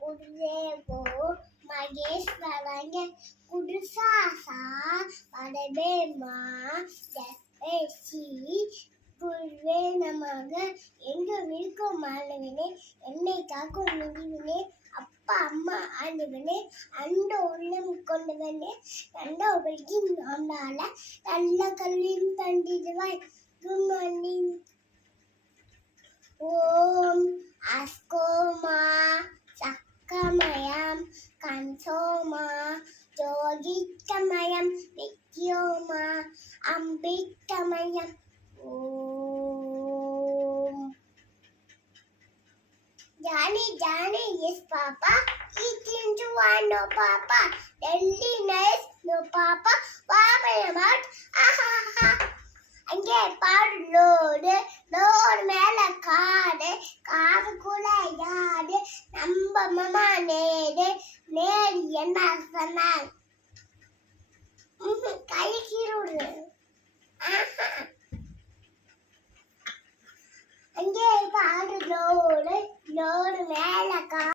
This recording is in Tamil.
குருதேவோ மகேஸ்வரங்க குருசாசா பரபேமா ஜெயஸ்ரீ குருவே நமக. எங்க விருக்கும் மாணவனே, என்னை காக்கும் முடிவினே, அப்பா அம்மா ஆண்டவனே, அண்ட உள்ளம் கொண்டவனே, நல்ல உலகின் ஆண்டால நல்ல கல்வியும் தந்திடுவாய். Good morning. ஓம் அஸ்கோமா சக்கமயம் கன்சோமா ஜோகித்தமயம் வித்யோமா அம்பித்தமயம். Om Johnny, yes papa. Eating to one, no papa. Delhi nice, no papa. Papa about அங்கே பாடு லோடு மேல காடு காதுக்குள்ள யாடு நம்ம மாமா நேடு என்ன சொன்னாங்க கை கீழே அங்கே பாடு லோடு மேல